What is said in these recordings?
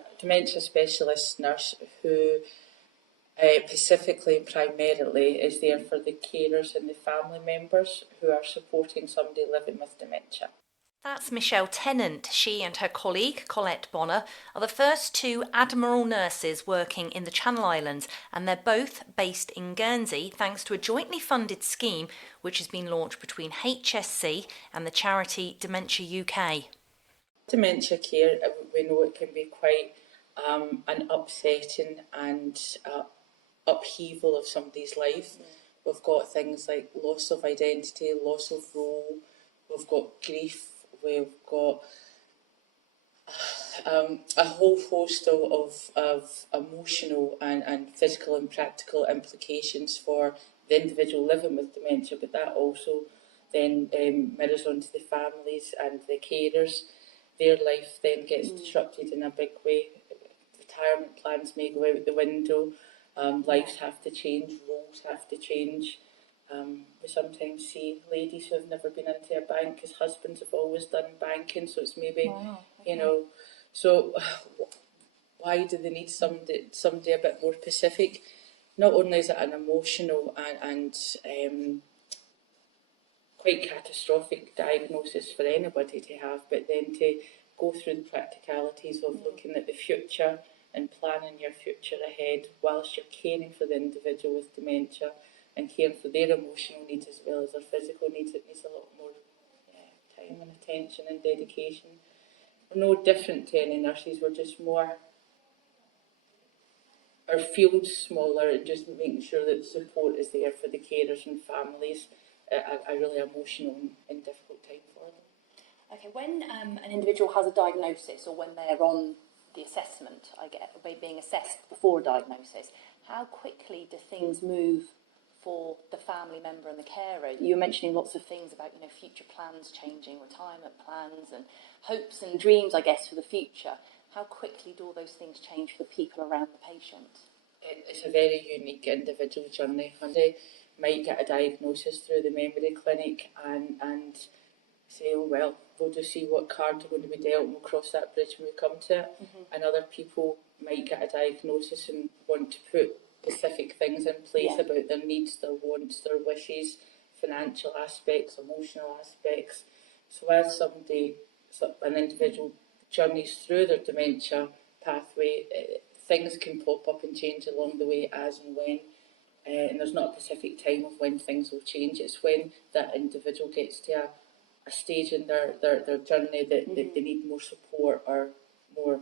a dementia specialist nurse who specifically and primarily is there for the carers and the family members who are supporting somebody living with dementia. That's Michelle Tennant. She and her colleague, Colette Bonner, are the first two Admiral Nurses working in the Channel Islands, and they're both based in Guernsey thanks to a jointly funded scheme which has been launched between HSC and the charity Dementia UK. Dementia care, we know it can be quite an upsetting and upheaval of somebody's life. We've got things like loss of identity, loss of role, we've got grief, we've got a whole host of emotional and physical and practical implications for the individual living with dementia, but that also then mirrors onto the families and the carers. Their life then gets disrupted in a big way. Retirement plans may go out the window, lives have to change, roles have to change. We sometimes see ladies who have never been into a bank because husbands have always done banking, so it's maybe, so why do they need somebody a bit more specific? Not only is it an emotional and quite catastrophic diagnosis for anybody to have, but then to go through the practicalities of looking at the future and planning your future ahead whilst you're caring for the individual with dementia and caring for their emotional needs as well as their physical needs. It needs a lot more time and attention and dedication. We're no different to any nurses, we're just more, our field's smaller, and just making sure that support is there for the carers and families at a really emotional and difficult time for them. Okay, when an individual has a diagnosis or when they're on the assessment, being assessed before a diagnosis, how quickly do things move for the family member and the carer? You were mentioning lots of things about, future plans changing, retirement plans and hopes and dreams, I guess, for the future. How quickly do all those things change for the people around the patient? It's a very unique individual journey. They might get a diagnosis through the memory clinic and say, oh well, we'll just see what cards are going to be dealt and we'll cross that bridge when we come to it. And other people might get a diagnosis and want to put specific things in place about their needs, their wants, their wishes, financial aspects, emotional aspects. So as an individual journeys through their dementia pathway, things can pop up and change along the way as and when. And there's not a specific time of when things will change. It's when that individual gets to a stage in their journey that they need more support or more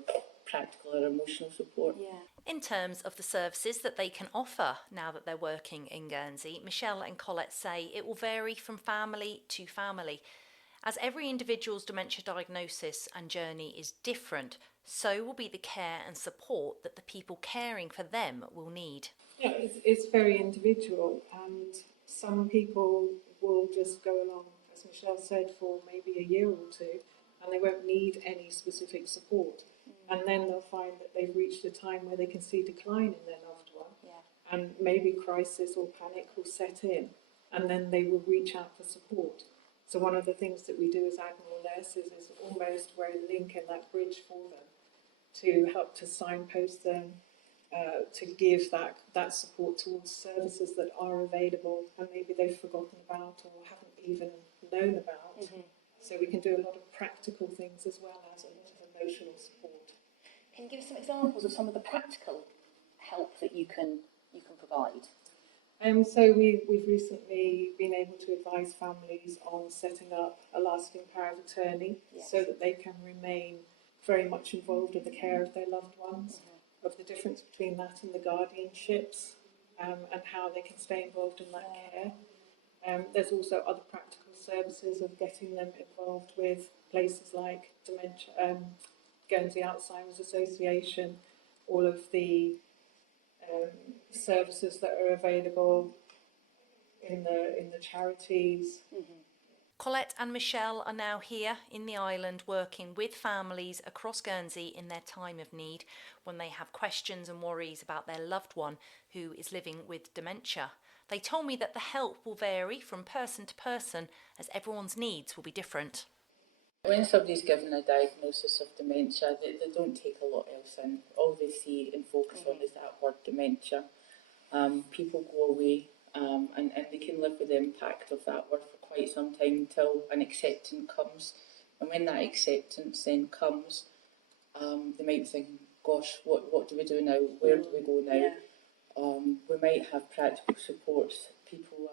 practical or emotional support. Yeah. In terms of the services that they can offer now that they're working in Guernsey, Michelle and Colette say it will vary from family to family. As every individual's dementia diagnosis and journey is different, so will be the care and support that the people caring for them will need. Yeah, it's very individual, and some people will just go along, as Michelle said, for maybe a year or two, and they won't need any specific support. And then they'll find that they've reached a time where they can see decline in their loved one, and maybe crisis or panic will set in, and then they will reach out for support. So one of the things that we do as Admiral Nurses is almost we're a link in that bridge for them to help to signpost them, to give that support towards services that are available and maybe they've forgotten about or haven't even known about. So we can do a lot of practical things as well as a lot of emotional support. Can you give us some examples of some of the practical help that you can provide? So we've recently been able to advise families on setting up a lasting power of attorney so that they can remain very much involved in the care of their loved ones, of the difference between that and the guardianships, and how they can stay involved in that care. There's also other practical services of getting them involved with places like Dementia, Guernsey Alzheimer's Association, all of the services that are available in the charities. Colette and Michelle are now here in the island working with families across Guernsey in their time of need when they have questions and worries about their loved one who is living with dementia. They told me that the help will vary from person to person as everyone's needs will be different. When somebody's given a diagnosis of dementia, they don't take a lot else in. All they see and focus on is that word dementia. People go away and they can live with the impact of that word for quite some time until an acceptance comes. And when that acceptance then comes, they might be thinking, gosh, what do we do now? Where do we go now? Yeah. We might have practical supports. People,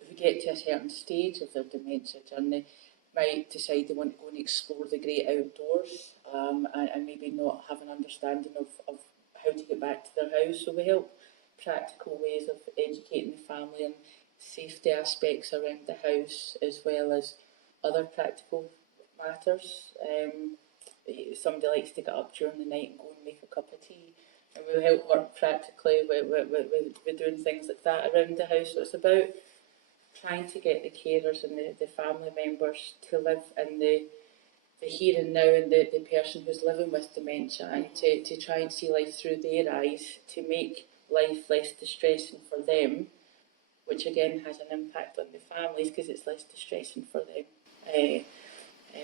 if we get to a certain stage of their dementia journey, might decide they want to go and explore the great outdoors and maybe not have an understanding of how to get back to their house. So we help practical ways of educating the family and safety aspects around the house, as well as other practical matters. Somebody likes to get up during the night and go and make a cup of tea, and we'll help work practically with doing things like that around the house. So it's about trying to get the carers and the family members to live in the here and now, and the person who's living with dementia, and to try and see life through their eyes, to make life less distressing for them, which again has an impact on the families because it's less distressing for them.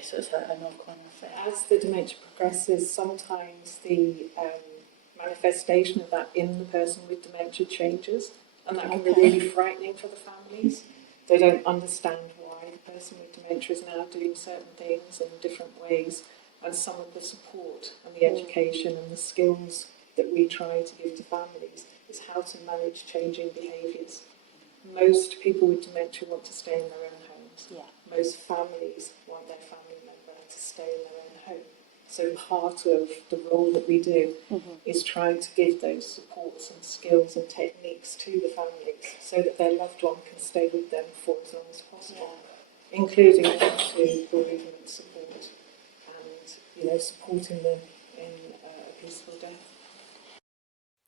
So it's a knock-on effect. As the dementia progresses, sometimes the manifestation of that in the person with dementia changes, and that can be really frightening for the families. They don't understand why the person with dementia is now doing certain things in different ways, and some of the support and the education and the skills that we try to give to families is how to manage changing behaviours. Most people with dementia want to stay in their own homes. Yeah. Most families want their family member to stay in their own home. So part of the role that we do is trying to give those supports and skills and techniques to the families so that their loved one can stay with them for as long as possible, including to bereavement support and supporting them in a peaceful death.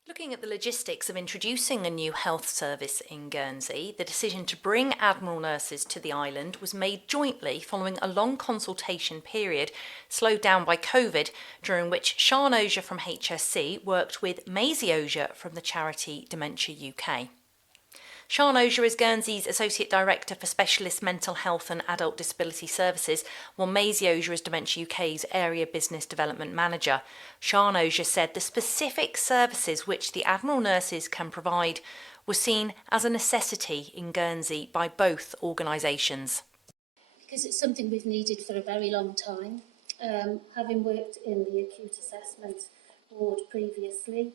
Looking at the logistics of introducing a new health service in Guernsey, the decision to bring Admiral Nurses to the island was made jointly following a long consultation period slowed down by COVID, during which Sian Ogier from HSC worked with Maisie Ogier from the charity Dementia UK. Sian Ogier is Guernsey's Associate Director for Specialist Mental Health and Adult Disability Services, while Maisie Ogier is Dementia UK's Area Business Development Manager. Sian Ogier said the specific services which the Admiral Nurses can provide were seen as a necessity in Guernsey by both organisations. Because it's something we've needed for a very long time. Having worked in the acute assessment ward previously,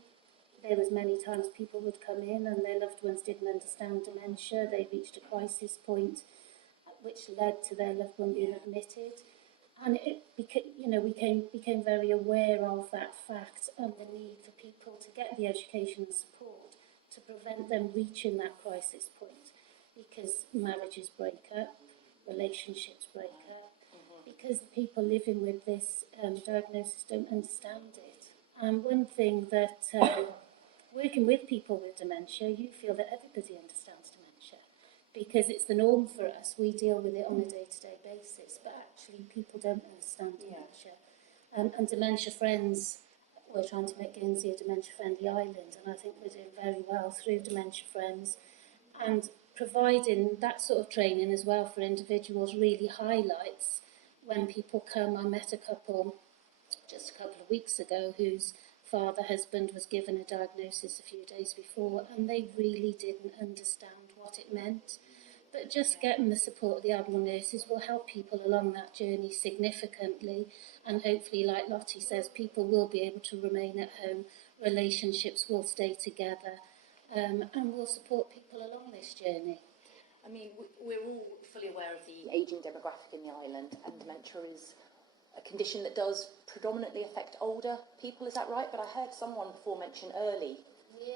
there was many times people would come in and their loved ones didn't understand dementia. They reached a crisis point, which led to their loved one being admitted. And it became very aware of that fact and the need for people to get the education and support to prevent them reaching that crisis point, because marriages break up, relationships break up, because the people living with this diagnosis don't understand it. And one thing that working with people with dementia, you feel that everybody understands dementia because it's the norm for us. We deal with it on a day-to-day basis, but actually people don't understand dementia. And Dementia Friends, we're trying to make Guernsey a dementia-friendly island, and I think we're doing very well through Dementia Friends. And providing that sort of training as well for individuals really highlights when people come. I met a couple just a couple of weeks ago whose husband was given a diagnosis a few days before, and they really didn't understand what it meant. But just getting the support of the Admiral Nurses will help people along that journey significantly, and hopefully, like Lottie says, people will be able to remain at home, relationships will stay together, and we'll support people along this journey. I mean, we're all fully aware of the ageing demographic in the island, and dementia is a condition that does predominantly affect older people, is that right? But I heard someone before mention early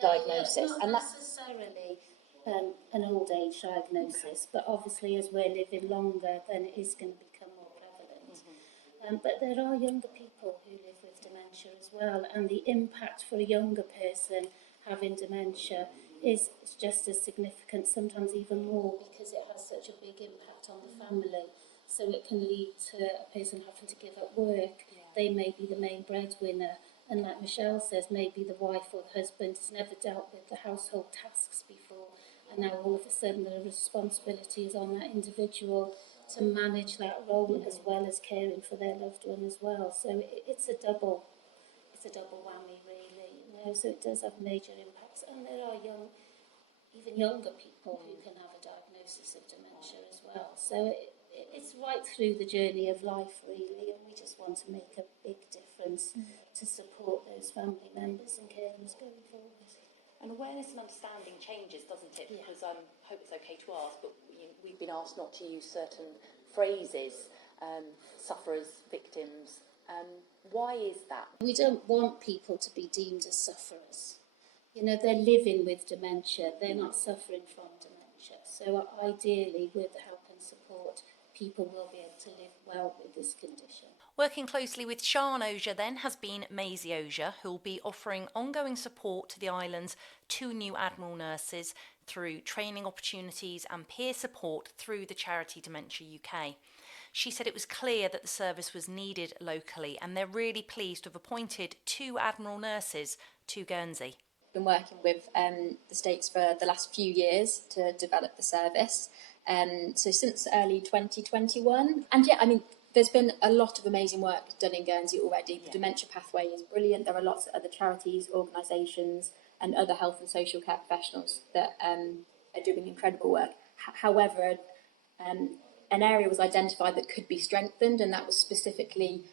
diagnosis. It's not necessarily an old age diagnosis, but obviously as we're living longer, then it is going to become more prevalent. But there are younger people who live with dementia as well, and the impact for a younger person having dementia is just as significant, sometimes even more, because it has such a big impact on the family. So it can lead to a person having to give up work. They may be the main breadwinner, and like Michelle says, maybe the wife or the husband has never dealt with the household tasks before, and now all of a sudden the responsibility is on that individual to manage that role as well as caring for their loved one as well. So it's a double whammy really, you know, so it does have major impacts. And there are even younger people who can have a diagnosis of dementia as well. So it's right through the journey of life really, and we just want to make a big difference to support those family members and carers going forward. And awareness and understanding changes, doesn't it? Because I hope it's okay to ask, but we've been asked not to use certain phrases, sufferers, victims. Why is that? We don't want people to be deemed as sufferers. You know, they're living with dementia, they're not suffering from dementia. So ideally, with help and support, people will be able to live well with this condition. Working closely with Sian Oja then has been Maisie Oja, who will be offering ongoing support to the island's 2 new Admiral Nurses through training opportunities and peer support through the charity Dementia UK. She said it was clear that the service was needed locally, and they're really pleased to have appointed 2 Admiral Nurses to Guernsey. Been working with the States for the last few years to develop the service. So since early 2021. And yeah, I mean, there's been a lot of amazing work done in Guernsey already. The Dementia Pathway is brilliant. There are lots of other charities, organisations and other health and social care professionals that are doing incredible work. However, an area was identified that could be strengthened, and that was specifically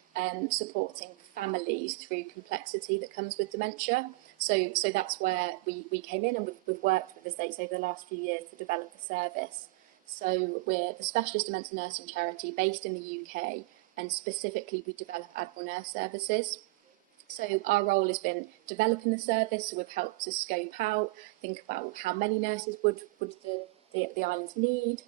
supporting families through complexity that comes with dementia. So that's where we came in, and we've worked with the States over the last few years to develop the service. So we're the specialist dementia nursing charity based in the UK, and specifically we develop Admiral Nurse services. So our role has been developing the service, so we've helped to scope out, think about how many nurses would the islands need,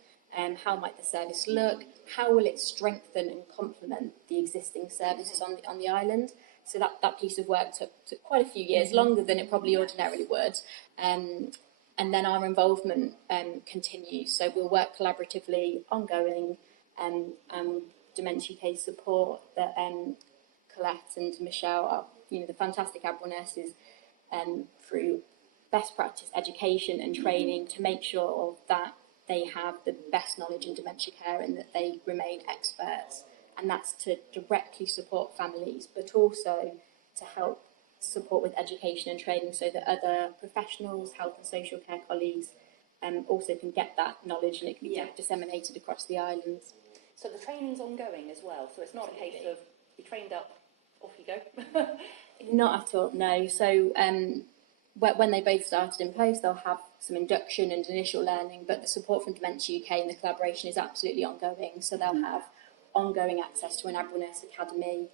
how might the service look, how will it strengthen and complement the existing services on the island. So that piece of work took quite a few years, longer than it probably ordinarily would. And then our involvement continues. So we'll work collaboratively, ongoing, Dementia UK support that Colette and Michelle are, the fantastic Admiral Nurses, through best practice education and training to make sure that they have the best knowledge in dementia care and that they remain experts. And that's to directly support families, but also to help support with education and training so that other professionals, health and social care colleagues, also can get that knowledge and it can be disseminated across the islands. So the training's ongoing as well, so it's not a case of you trained up, off you go. Not at all, no. So when they both started in post, they'll have some induction and initial learning, but the support from Dementia UK and the collaboration is absolutely ongoing. So they'll have ongoing access to an Admiral Nurse Academy,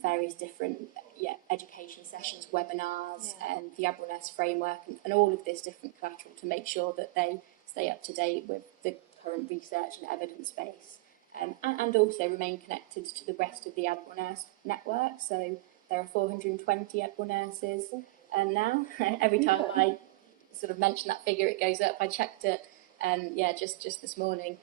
various different education sessions, webinars, the Admiral Nurse framework, and all of this different collateral to make sure that they stay up to date with the current research and evidence base, and also remain connected to the rest of the Admiral Nurse network. So there are 420 Admiral Nurses now. Every time I sort of mention that figure, it goes up. I checked it, just this morning.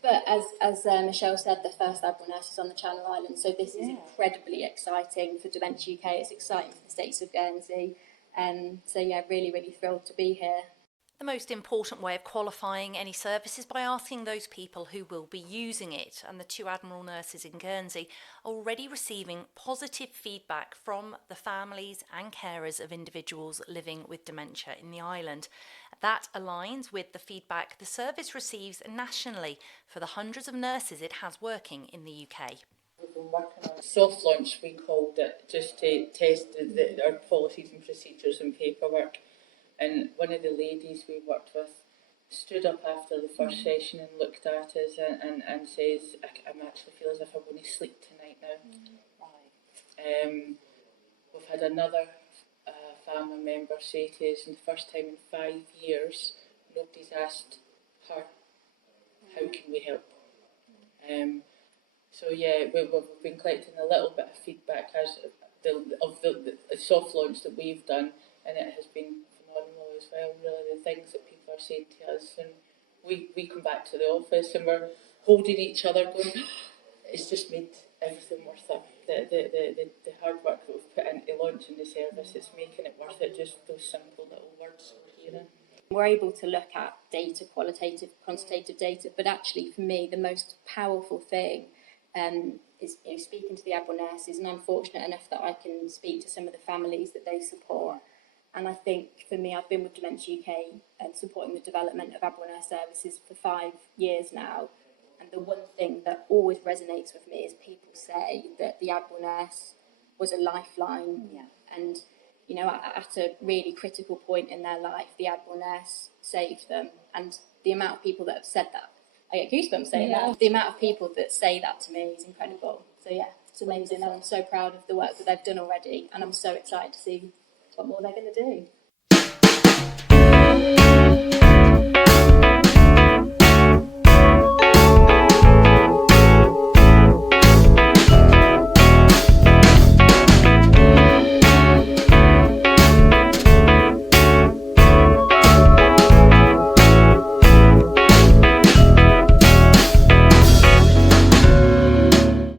But as Michelle said, the first Admiral Nurse is on the Channel Islands, so this is incredibly exciting for Dementia UK. It's exciting for the States of Guernsey, really, really thrilled to be here. The most important way of qualifying any service is by asking those people who will be using it, and the 2 Admiral Nurses in Guernsey are already receiving positive feedback from the families and carers of individuals living with dementia in the island. That aligns with the feedback the service receives nationally for the hundreds of nurses it has working in the UK. We've been working on a soft launch, we called it, just to test our policies and procedures and paperwork. And one of the ladies we worked with stood up after the first session and looked at us and says, I actually feel as if I'm going to sleep tonight now. We've had another family member say to us, in the first time in 5 years, nobody's asked her, how can we help? We've been collecting a little bit of feedback of the soft launch that we've done, and it has been phenomenal as well, really, the things that people are saying to us. And we come back to the office and we're holding each other going, it's just made everything worth it. The hard work that we've put into launching the service, it's making it worth it, just those simple little words we're hearing. We're able to look at data, qualitative, quantitative data, but actually for me the most powerful thing is speaking to the Admiral Nurses, and I'm fortunate enough that I can speak to some of the families that they support. And I think for me, I've been with Dementia UK and supporting the development of Admiral Nurse services for 5 years now. And the one thing that always resonates with me is people say that the Admiral Nurse was a lifeline. Yeah. And, you know, at a really critical point in their life, the Admiral Nurse saved them. And the amount of people that have said that, I get goosebumps saying that. The amount of people that say that to me is incredible. So yeah, it's amazing. And I'm so proud of the work that they've done already. And I'm so excited to see what more they're going to do.